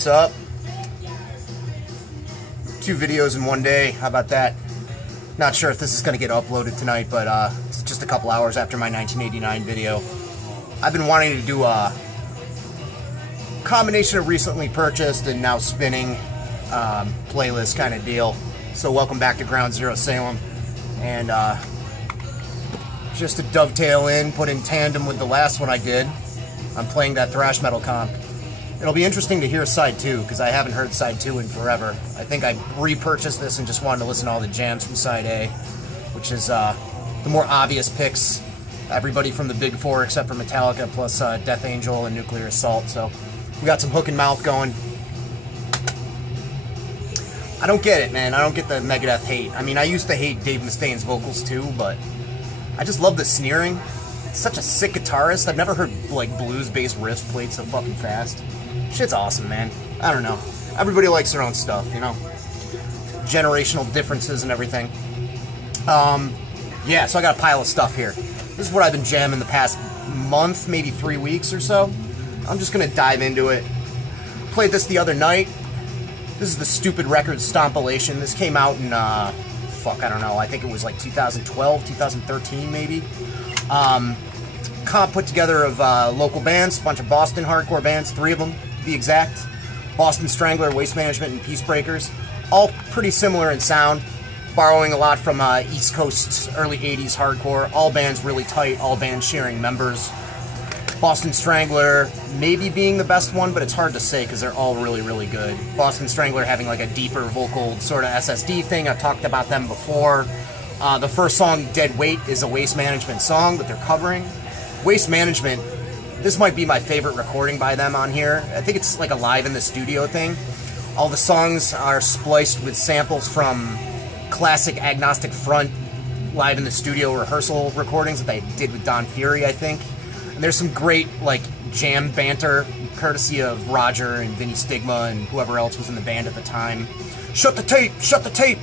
what's up? 2 videos in one day, how about that? Not sure if this is going to get uploaded tonight, but it's just a couple hours after my 1989 video. I've been wanting to do a combination of recently purchased and now spinning playlist kind of deal. So welcome back to Ground Zero Salem. And just to dovetail in, put in tandem with the last one I did, I'm playing that thrash metal comp. It'll be interesting to hear side 2, because I haven't heard side 2 in forever. I think I repurchased this and just wanted to listen to all the jams from side A, which is the more obvious picks. Everybody from the big 4 except for Metallica, plus Death Angel and Nuclear Assault. So we got some hook and mouth going. I don't get it, man. I don't get the Megadeth hate. I mean, I used to hate Dave Mustaine's vocals too, but I just love the sneering. He's such a sick guitarist. I've never heard like blues-based riffs played so fucking fast. Shit's awesome, man. I don't know. Everybody likes their own stuff, you know? Generational differences and everything. Yeah, so I got a pile of stuff here. This is what I've been jamming the past month, maybe 3 weeks or so. I'm just gonna dive into it. Played this the other night. This is the Stupid Records Stompilation. This came out in, fuck, I don't know. I think it was like 2012, 2013 maybe. Comp put together of local bands, a bunch of Boston hardcore bands, 3 of them to be exact. Boston Strangler, Waste Management, and Peace Breakers. All pretty similar in sound, borrowing a lot from East Coast early 80s hardcore. All bands really tight, all bands sharing members. Boston Strangler maybe being the best one, but it's hard to say because they're all really, really good. Boston Strangler having like a deeper vocal sort of SSD thing. I've talked about them before. The first song, Dead Weight, is a Waste Management song that they're covering. Waste Management, this might be my favorite recording by them on here. I think it's like a live in the studio thing. All the songs are spliced with samples from classic Agnostic Front live in the studio rehearsal recordings that they did with Don Fury, I think. And there's some great like jam banter courtesy of Roger and Vinny Stigma and whoever else was in the band at the time. Shut the tape! Shut the tape!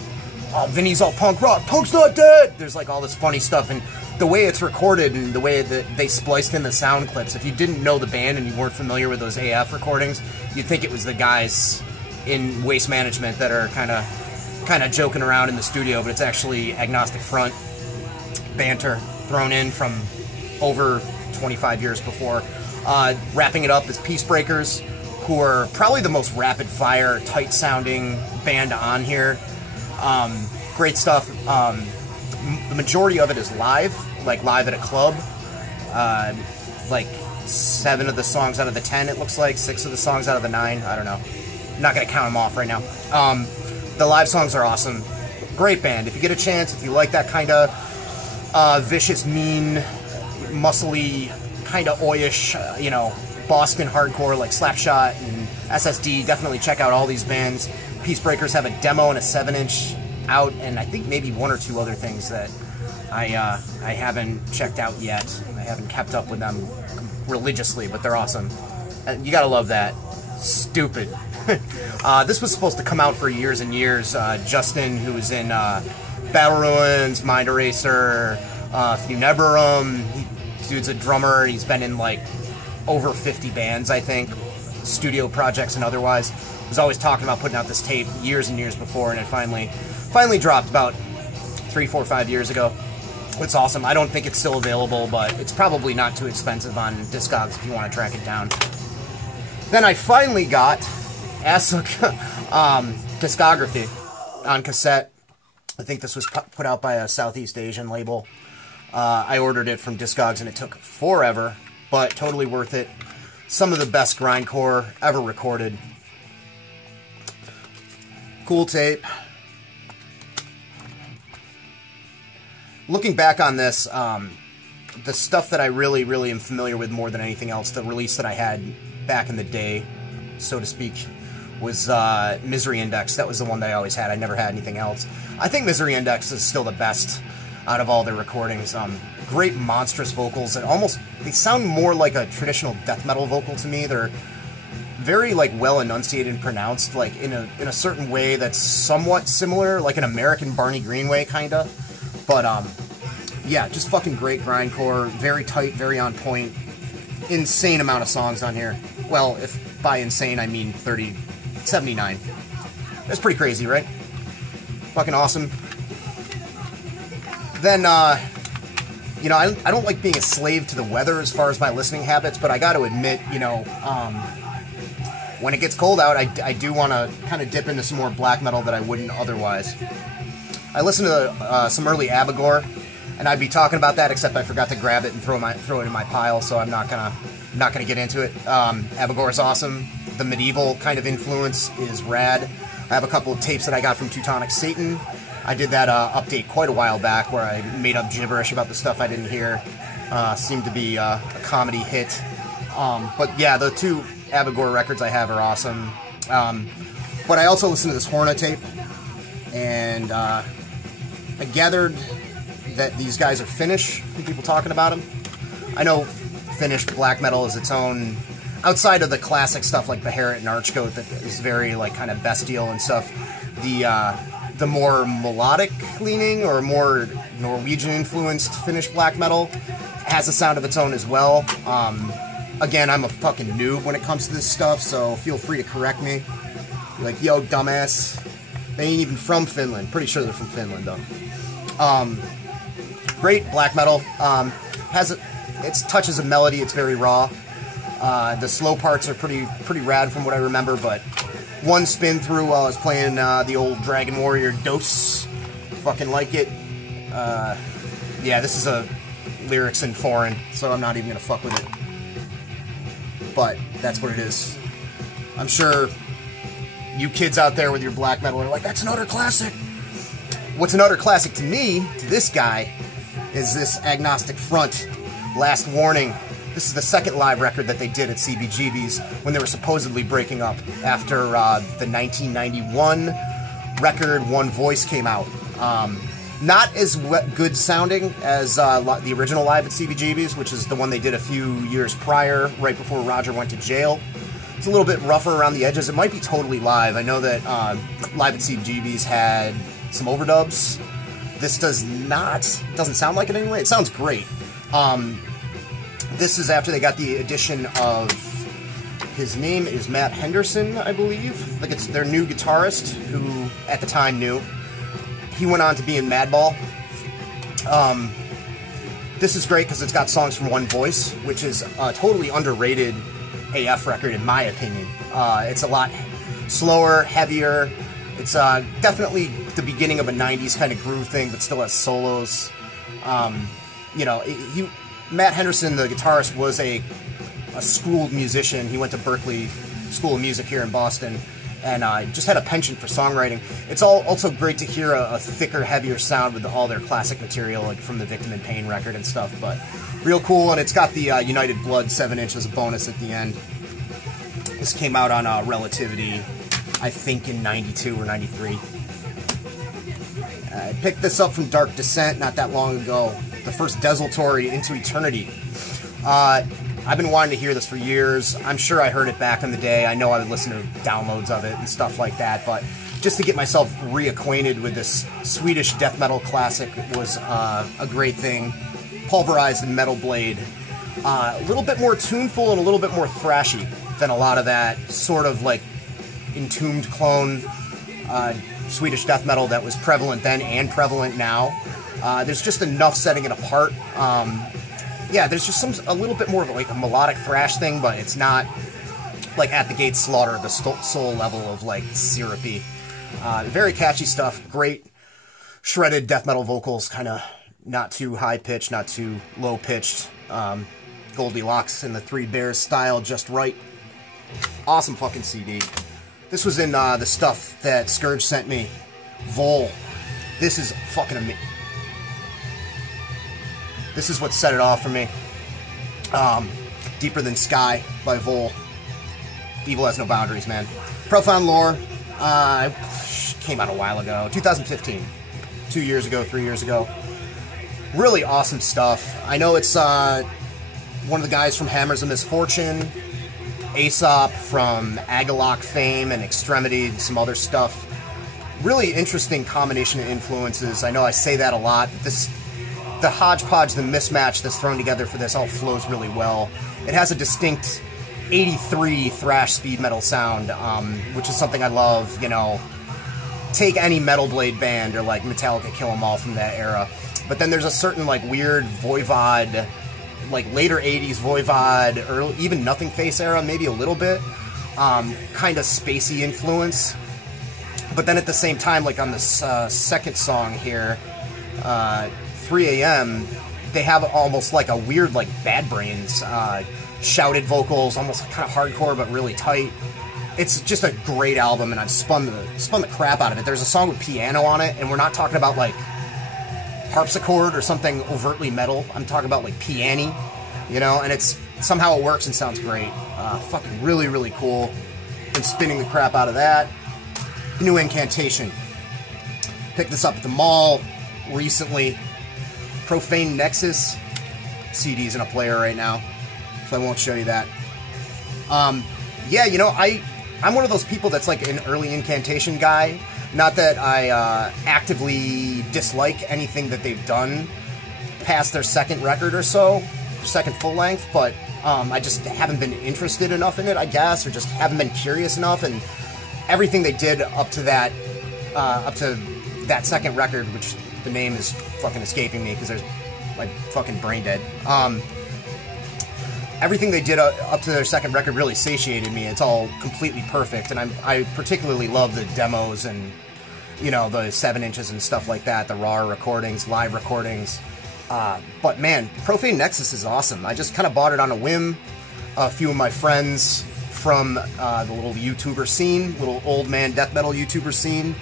Oh, Vinny's all punk rock. Punk's not dead! There's like all this funny stuff, and the way it's recorded and the way that they spliced in the sound clips, if you didn't know the band and you weren't familiar with those AF recordings, you'd think it was the guys in Waste Management that are kind of joking around in the studio, but it's actually Agnostic Front banter thrown in from over 25 years before. Wrapping it up is Peace Breakers, who are probably the most rapid-fire, tight-sounding band on here. Great stuff. The majority of it is live, like live at a club. Like 7 of the songs out of the 10, it looks like. 6 of the songs out of the 9, I don't know. I'm not going to count them off right now. The live songs are awesome. Great band. If you get a chance, if you like that kind of vicious, mean, muscly, kind of oi-ish, you know, Boston hardcore like Slapshot and SSD, definitely check out all these bands. Peace Breakers have a demo and a 7-inch out, and I think maybe 1 or 2 other things that I haven't checked out yet. I haven't kept up with them religiously, but they're awesome. You gotta love that. Stupid. This was supposed to come out for years and years. Justin, who was in Battle Ruins, Mind Eraser, Funebrum. Dude's a drummer. He's been in like over 50 bands, I think, studio projects and otherwise. Was always talking about putting out this tape years and years before, and it finally dropped about 3, 4, 5 years ago. It's awesome. I don't think it's still available, but it's probably not too expensive on Discogs if you want to track it down. Then I finally got ASIC discography on cassette. I think this was put out by a Southeast Asian label. I ordered it from Discogs and it took forever, but totally worth it. Some of the best grindcore ever recorded. Cool tape. Looking back on this, the stuff that I really, really am familiar with more than anything else, the release that I had back in the day, so to speak, was Misery Index. That was the one that I always had. I never had anything else. I think Misery Index is still the best out of all their recordings. Great monstrous vocals that almost, they sound more like a traditional death metal vocal to me. They're very like well enunciated and pronounced, like in a certain way that's somewhat similar, like an American Barney Greenway kinda. But yeah, just fucking great grindcore, very tight, very on point. Insane amount of songs on here. Well, if by insane, I mean 79. That's pretty crazy, right? Fucking awesome. Then, you know, I don't like being a slave to the weather as far as my listening habits, but I got to admit, you know, when it gets cold out, I do want to kind of dip into some more black metal that I wouldn't otherwise. I listened to some early Abigor, and I'd be talking about that, except I forgot to grab it and throw it in my pile, so I'm not gonna get into it. Abigor is awesome. The medieval kind of influence is rad. I have a couple of tapes that I got from Teutonic Satan. I did that update quite a while back where I made up gibberish about the stuff I didn't hear. Seemed to be a comedy hit. But yeah, the two Abigor records I have are awesome. But I also listened to this Horna tape, and I gathered that these guys are Finnish, from people talking about them. I know Finnish black metal is its own, outside of the classic stuff like Beharit and Archgoat that is very like kind of bestial and stuff. The more melodic leaning or more Norwegian influenced Finnish black metal has a sound of its own as well. Again, I'm a fucking noob when it comes to this stuff, so feel free to correct me. Be like, yo, dumbass. They ain't even from Finland. Pretty sure they're from Finland, though. Great black metal. Its touches of melody. It's very raw. The slow parts are pretty rad from what I remember, but one spin through while I was playing the old Dragon Warrior Dose. Fucking like it. Yeah, this is a lyrics in foreign, so I'm not even gonna fuck with it. But that's what it is. I'm sure you kids out there with your black metal are like, that's an utter classic. What's an utter classic to me, to this guy, is this Agnostic Front, Last Warning. This is the second live record that they did at CBGB's when they were supposedly breaking up after the 1991 record One Voice came out. Not as good sounding as the original live at CBGB's, which is the one they did a few years prior, right before Roger went to jail. It's a little bit rougher around the edges. It might be totally live. I know that live at CBGB's had some overdubs. This does not. It doesn't sound like it anyway. It sounds great. This is after they got the addition of, his name is Matt Henderson, I believe. Like, it's their new guitarist, who at the time knew. He went on to be in Madball. This is great because it's got songs from One Voice, which is a totally underrated AF record in my opinion. It's a lot slower, heavier. It's definitely the beginning of a 90s kind of groove thing, but still has solos. You know, Matt Henderson, the guitarist, was a schooled musician. He went to Berklee School of Music here in Boston, and just had a penchant for songwriting. It's also great to hear a thicker, heavier sound with all their classic material, like from the Victim in Pain record and stuff, but real cool, and it's got the United Blood 7-inch as a bonus at the end. This came out on Relativity, I think in 92 or 93. I picked this up from Dark Descent not that long ago. The first Desultory, Into Eternity. I've been wanting to hear this for years. I'm sure I heard it back in the day. I know I would listen to downloads of it and stuff like that, but just to get myself reacquainted with this Swedish death metal classic was a great thing. Pulverized and Metal Blade. A little bit more tuneful and a little bit more thrashy than a lot of that sort of like Entombed clone Swedish death metal that was prevalent then and prevalent now. There's just enough setting it apart. Yeah, there's just a little bit more of like a melodic thrash thing, but it's not like at the gate slaughter, the soul level of like syrupy. Very catchy stuff. Great shredded death metal vocals, kind of not too high pitched, not too low pitched. Goldilocks in the Three Bears style, just right. Awesome fucking CD. This was in the stuff that Scourge sent me. Vole. This is fucking amazing. This is what set it off for me. Deeper Than Sky by Vole. Evil Has No Boundaries, man. Profound Lore. Came out a while ago. 2015. 2 years ago, 3 years ago. Really awesome stuff. I know it's one of the guys from Hammers of Misfortune. Aesop from Agalloch fame and Extremity and some other stuff. Really interesting combination of influences. I know I say that a lot. The hodgepodge, the mismatch that's thrown together for this all flows really well. It has a distinct '83 thrash speed metal sound, which is something I love. You know, take any Metal Blade band or like Metallica Kill 'Em All from that era. But then there's a certain like weird Voivod, like later '80s Voivod, early, even Nothing Face era, maybe a little bit, kind of spacey influence. But then at the same time, like on this second song here, 3 a.m., they have almost like a weird like Bad Brains shouted vocals, almost kind of hardcore but really tight. It's just a great album, and I've spun the crap out of it. There's a song with piano on it, and we're not talking about like harpsichord or something overtly metal. I'm talking about like piano, you know, and it's somehow it works and sounds great. Fucking really, really cool. Been spinning the crap out of that. New Incantation. Picked this up at the mall recently. Profane Nexus. CD's in a player right now, so I won't show you that. Yeah, you know, I'm one of those people that's like an early Incantation guy. Not that I actively dislike anything that they've done past their second record or so, second full length, but I just haven't been interested enough in it, I guess, or just haven't been curious enough. And everything they did up to that second record, which the name is fucking escaping me because there's like fucking brain dead. Everything they did up to their second record really satiated me. It's all completely perfect, and I particularly love the demos and, you know, the 7 inches and stuff like that, the raw recordings, live recordings. But man, Profane Nexus is awesome. I just kind of bought it on a whim. A few of my friends from the little YouTuber scene, little old man death metal YouTuber scene,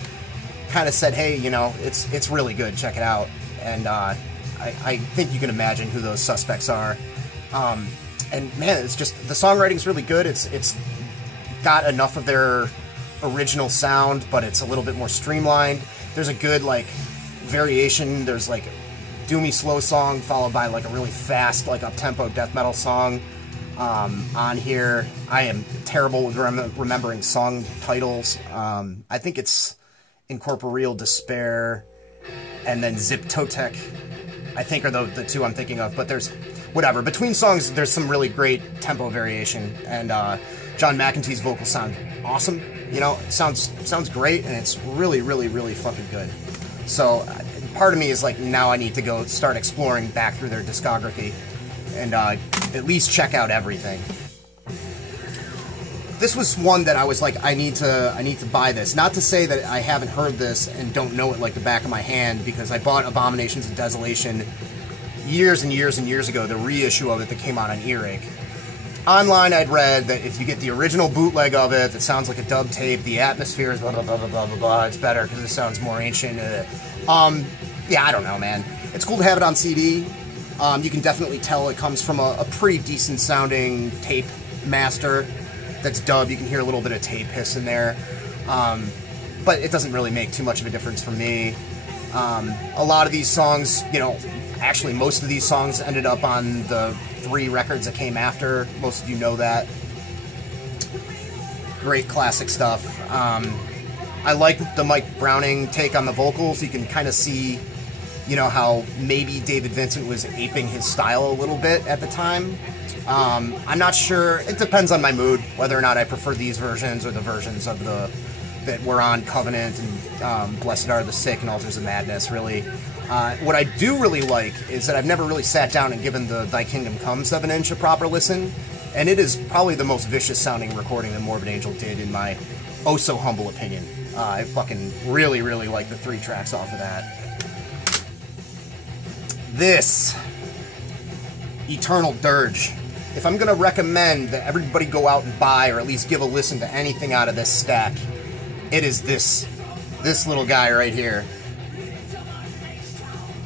kind of said, hey, you know, it's really good, check it out. And I think you can imagine who those suspects are. And man, it's just, the songwriting's really good. It's got enough of their original sound, but it's a little bit more streamlined. There's a good like variation. There's like doomy slow song followed by like a really fast like up-tempo death metal song on here. I am terrible with remembering song titles. I think it's Incorporeal Despair and then Zip Totek, I think, are the two I'm thinking of, but there's whatever. Between songs, there's some really great tempo variation, and John McEntee's vocals sound awesome. You know, it sounds great, and it's really, really, really fucking good. So part of me is like, now I need to go start exploring back through their discography and at least check out everything. This was one that I was like, I need to buy this. Not to say that I haven't heard this and don't know it like the back of my hand, because I bought Abominations of Desolation years and years and years ago, the reissue of it that came out on Earache. Online, I'd read that if you get the original bootleg of it that sounds like a dub tape, the atmosphere is blah, blah, blah, blah, blah, blah, blah, it's better because it sounds more ancient. Yeah, I don't know, man. It's cool to have it on CD. You can definitely tell it comes from a pretty decent sounding tape master that's dubbed. You can hear a little bit of tape hiss in there. But it doesn't really make too much of a difference for me. A lot of these songs, you know, actually most of these songs ended up on the 3 records that came after. Most of you know that. Great classic stuff. I like the Mike Browning take on the vocals. You can kind of see, you know, how maybe David Vincent was aping his style a little bit at the time. I'm not sure. It depends on my mood, whether or not I prefer these versions or the versions of that were on Covenant and Blessed Are the Sick and Altars of Madness, really. What I do really like is that I've never really sat down and given the Thy Kingdom Come 7-inch a proper listen, and it is probably the most vicious sounding recording that Morbid Angel did, in my oh-so-humble opinion. I fucking really, really like the 3 tracks off of that. This, Eternal Dirge. If I'm going to recommend that everybody go out and buy, or at least give a listen to anything out of this stack, it is this little guy right here.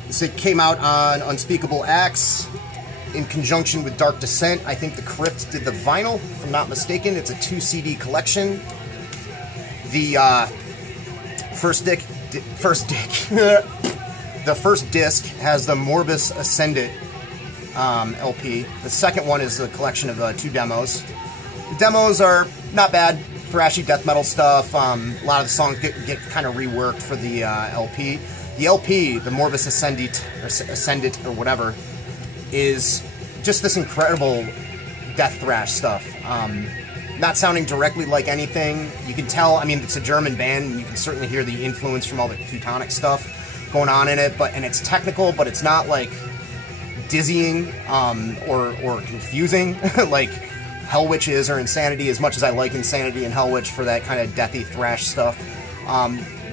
This came out on Unspeakable Acts in conjunction with Dark Descent. I think the Crypt did the vinyl, if I'm not mistaken. It's a 2 CD collection. The the first disc has the Morbus Ascendant LP. The second one is a collection of 2 demos. The demos are not bad, thrashy death metal stuff. A lot of the songs get kind of reworked for the LP. The LP, the Morbus Ascendant or whatever, is just this incredible death thrash stuff. Not sounding directly like anything. You can tell, I mean, it's a German band, and you can certainly hear the influence from all the Teutonic stuff going on in it, and it's technical, but it's not, like, dizzying or confusing like Hellwitch is, or Insanity, as much as I like Insanity and Hellwitch for that kind of deathy thrash stuff.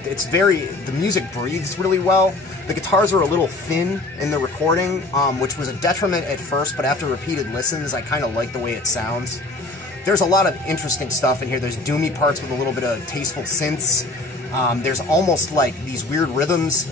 The music breathes really well. The guitars are a little thin in the recording, which was a detriment at first, but after repeated listens, I kind of like the way it sounds. There's a lot of interesting stuff in here. There's doomy parts with a little bit of tasteful synths. There's almost like these weird rhythms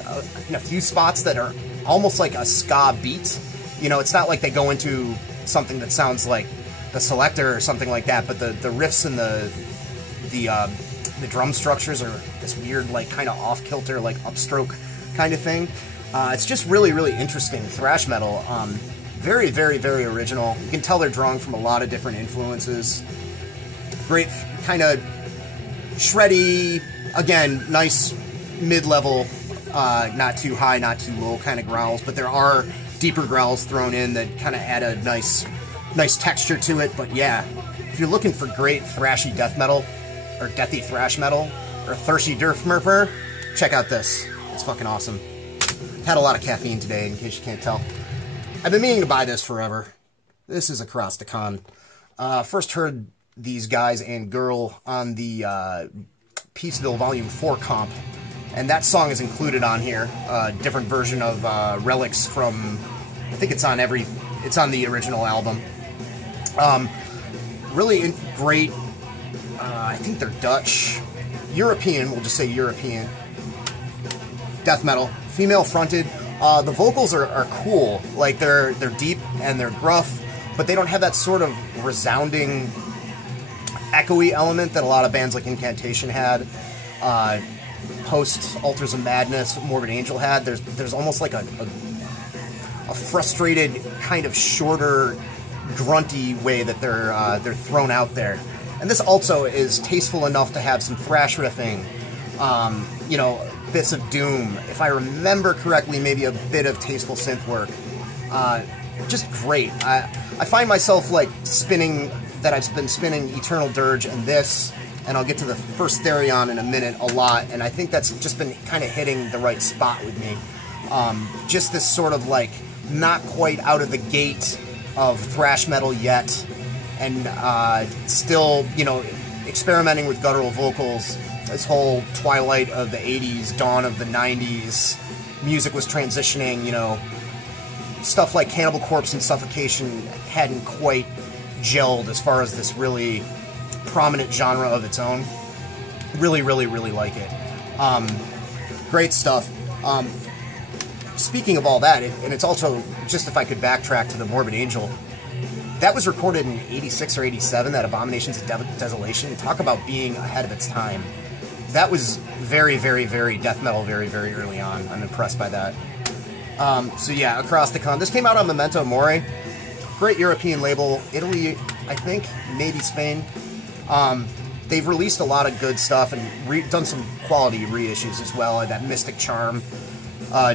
in a few spots that are almost like a ska beat. You know, it's not like they go into something that sounds like the Selector or something like that, but the riffs and the drum structures are this weird, like, kind of off-kilter, like, upstroke kind of thing. It's just really, really interesting thrash metal. Very, very, very original. You can tell they're drawing from a lot of different influences. Great, kind of shreddy, again, nice mid-level, not too high, not too low kind of growls, but there are deeper growls thrown in that kind of add a nice texture to it. But yeah, if you're looking for great thrashy death metal, or deathy thrash metal, or Thershy Derf Murmur, check out this. It's fucking awesome. Had a lot of caffeine today, in case you can't tell. I've been meaning to buy this forever. This is Acrostic. First heard these guys and girl on the Peaceville Volume 4 comp, and that song is included on here. A different version of Relics from, I think it's on the original album. Really great, I think they're Dutch. European, we'll just say European. Death metal, female fronted. The vocals are cool. Like, they're deep and they're gruff, but they don't have that sort of resounding, echoey element that a lot of bands like Incantation had. Post Altars of Madness, Morbid Angel had. There's almost like a frustrated, kind of shorter, grunty way that they're thrown out there. And this also is tasteful enough to have some thrash riffing, you know, bits of doom. If I remember correctly, maybe a bit of tasteful synth work. Just great. I find myself, like, I've been spinning Eternal Dirge and this, and I'll get to the first Therion in a minute, a lot, and I think that's just been kind of hitting the right spot with me. Just this sort of, like, not quite out of the gate of thrash metal yet, and still, you know, experimenting with guttural vocals. This whole twilight of the 80s, dawn of the 90s, music was transitioning, you know, stuff like Cannibal Corpse and Suffocation hadn't quite gelled as far as this really prominent genre of its own. Really, really, really like it. Great stuff. Speaking of all that, and it's also, just if I could backtrack to the Morbid Angel, that was recorded in 86 or 87, that Abominations of Desolation. Talk about being ahead of its time. That was very, very, very death metal very, very early on. I'm impressed by that. So yeah, Acrostic. This came out on Memento Mori. Great European label. Italy, I think, maybe Spain. They've released a lot of good stuff and done some quality reissues as well. That Mystic Charm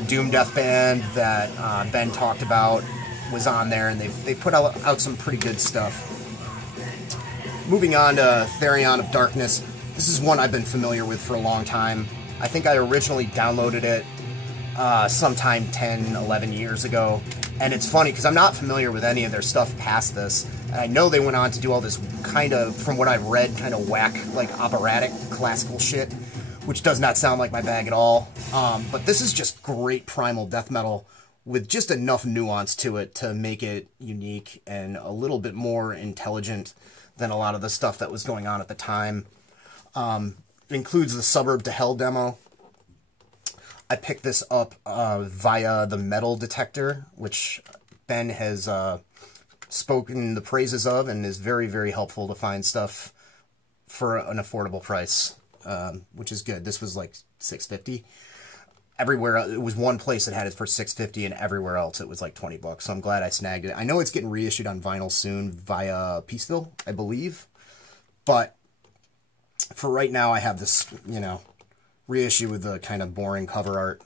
Doom Death band that Ben talked about was on there, and they've put out some pretty good stuff. Moving on to Therion of Darkness. This is one I've been familiar with for a long time. I think I originally downloaded it sometime 10, 11 years ago. And it's funny, because I'm not familiar with any of their stuff past this. And I know they went on to do all this kind of, from what I've read, kind of whack, like, operatic, classical shit, which does not sound like my bag at all. But this is just great primal death metal with just enough nuance to it to make it unique and a little bit more intelligent than a lot of the stuff that was going on at the time. It includes the Suburb to Hell demo. I picked this up via the Metal Detector, which Ben has spoken the praises of and is very, very helpful to find stuff for an affordable price, which is good. This was like $6.50. Everywhere, it was one place that had it for $6.50, and everywhere else it was like $20. So I'm glad I snagged it. I know it's getting reissued on vinyl soon via Peaceville, I believe. But for right now, I have this, you know, reissue with the kind of boring cover art.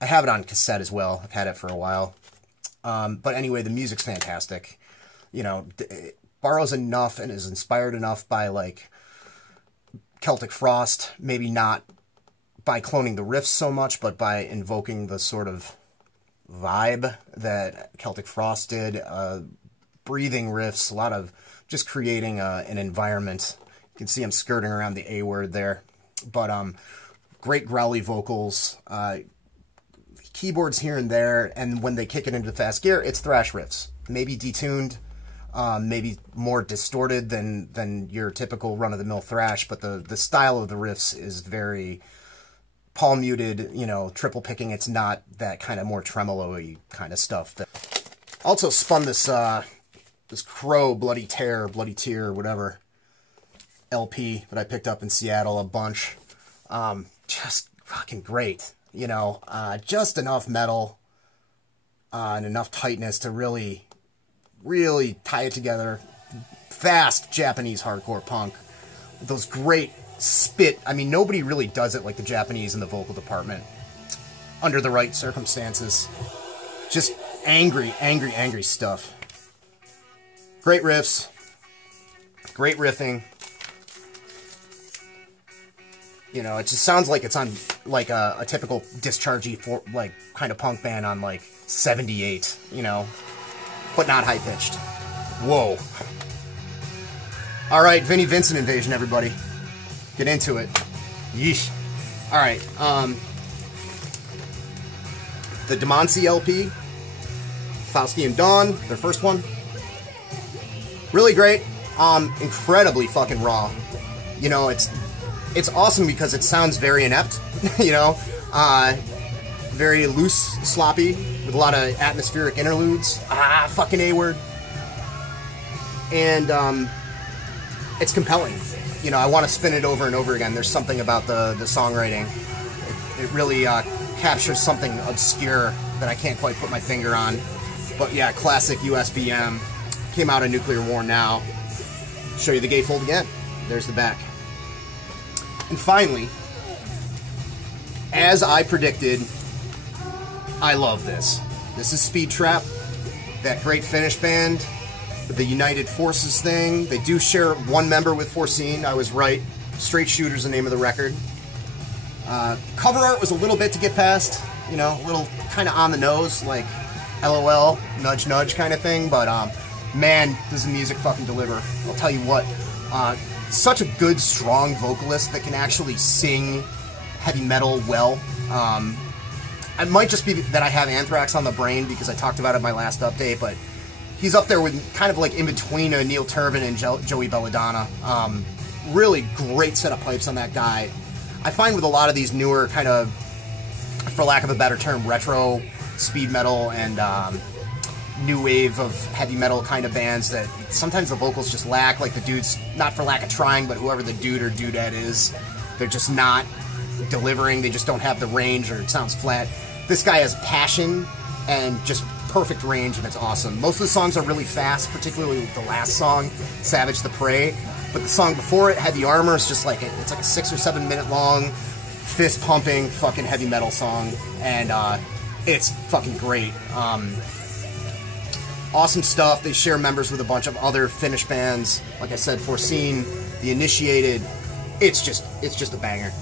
I have it on cassette as well. I've had it for a while. But anyway, the music's fantastic. You know, borrows enough and is inspired enough by, like, Celtic Frost, maybe not by cloning the riffs so much, but by invoking the sort of vibe that Celtic Frost did. Breathing riffs, a lot of just creating an environment. You can see I'm skirting around the A word there. But great growly vocals, keyboards here and there, and when they kick it into fast gear, it's thrash riffs. Maybe detuned, maybe more distorted than your typical run-of-the-mill thrash, but the style of the riffs is very palm muted, you know, triple picking. It's not that kind of more tremolo-y kind of stuff. Also spun this this Crow Bloody Tear, whatever, LP that I picked up in Seattle a bunch. Just fucking great, you know, just enough metal and enough tightness to really tie it together. Fast Japanese hardcore punk. Those great spit. I mean, nobody really does it like the Japanese in the vocal department. Under the right circumstances. Just angry stuff. Great riffs. Great riffing. You know, it just sounds like it's on, like, a typical dischargey, like, kind of punk band on, like, 78, you know, but not high-pitched. Whoa. All right, Vinnie Vincent invasion, everybody. Get into it. Yeesh. All right, the Demoncy LP, Faustian Dawn, their first one. Really great. Incredibly fucking raw. You know, it's awesome because it sounds very inept, you know, very loose, sloppy, with a lot of atmospheric interludes. Fucking A-word. And it's compelling. You know, I want to spin it over and over again. There's something about the songwriting. It really captures something obscure that I can't quite put my finger on. But yeah, classic USBM. Came out of Nuclear War Now. Show you the gatefold again. There's the back. And finally, as I predicted, I love this. This is Speed Trap, that great Finnish band, the United Forces thing. They do share one member with Forseen. I was right. Straight Shooter's the name of the record. Cover art was a little bit to get past, you know, a little kind of on the nose, like LOL, nudge nudge kind of thing, but man, does the music fucking deliver. I'll tell you what, such a good, strong vocalist that can actually sing heavy metal well. It might just be that I have Anthrax on the brain because I talked about it in my last update, but he's up there with kind of like in between a Neil Turbin and Joey Belladonna. Really great set of pipes on that guy. I find with a lot of these newer kind of, for lack of a better term, retro speed metal and new wave of heavy metal kind of bands that sometimes the vocals just lack, like the dudes, not for lack of trying, but whoever the dude or dudette is, they're just not delivering, they just don't have the range, or it sounds flat. This guy has passion and just perfect range, and it's awesome. Most of the songs are really fast, particularly the last song, Savage the Prey, but the song before it, Heavy Armor, is just like, it's like a 6 or 7 minute long, fist pumping, fucking heavy metal song, and it's fucking great. Awesome stuff. They share members with a bunch of other Finnish bands. Like I said, Forseen, The Initiated. It's just a banger.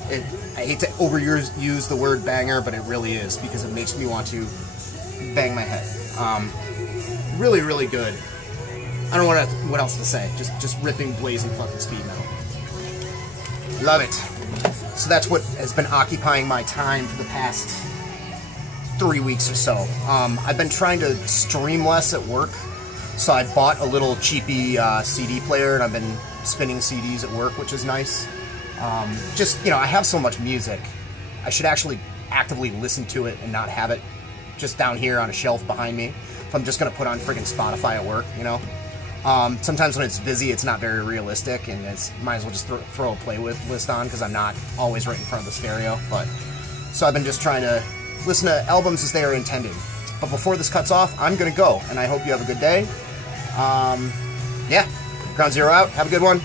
I hate to overuse the word banger, but it really is, because it makes me want to bang my head. Really, really good. I don't know what else to say. Just ripping, blazing fucking speed metal. Love it. So that's what has been occupying my time for the past 3 weeks or so. I've been trying to stream less at work, so I bought a little cheapy CD player, and I've been spinning CDs at work, which is nice. Just, you know, I have so much music. I should actually actively listen to it and not have it just down here on a shelf behind me if I'm just going to put on friggin' Spotify at work, you know? Sometimes when it's busy, it's not very realistic, and it's might as well just throw a playlist on, because I'm not always right in front of the stereo. But so I've been just trying to listen to albums as they are intended. But before this cuts off, I'm going to go, and I hope you have a good day. Yeah, Ground Zero out. Have a good one.